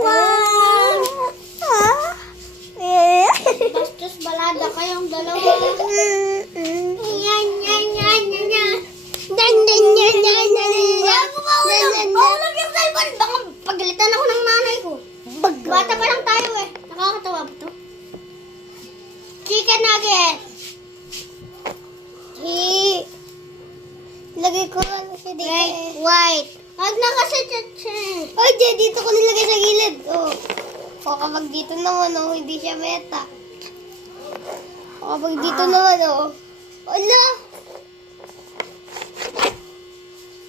one. Bastos balada kayong dalawa. Yan. Mahulog yung cellphone. Baka pagalitan ako ng nanay ko. Bata pa lang tayo eh. Nakakatawa ba to? Chicken nugget. Lagay ko lang siya dito eh. White. Wag na kasi, Chache. Oh, dito ko nilagay sa gilid. Oh. O kapag dito naman, oh, hindi siya meta. O kapag dito naman, oh. Ala!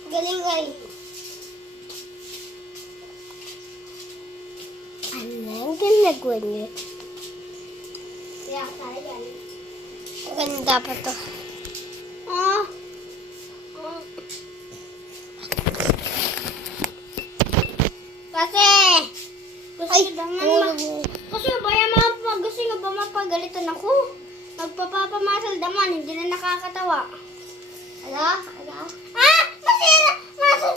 Galing ay. Ano ang ginagawa niya? Kaya kaya yan. Maganda pa to. Kasi, gusto naman kasi gusto nyo ba mapagalitan ako? Magpapapamasal daman, hindi na nakakatawa. Ala? Masira! Masira!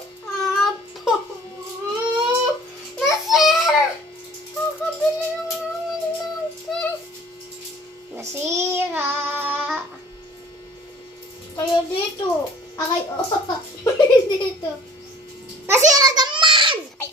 Kakabili lang naman natin. Nasira. Kaya dito. Okay, oh. Dito. Nasira naman! Ay,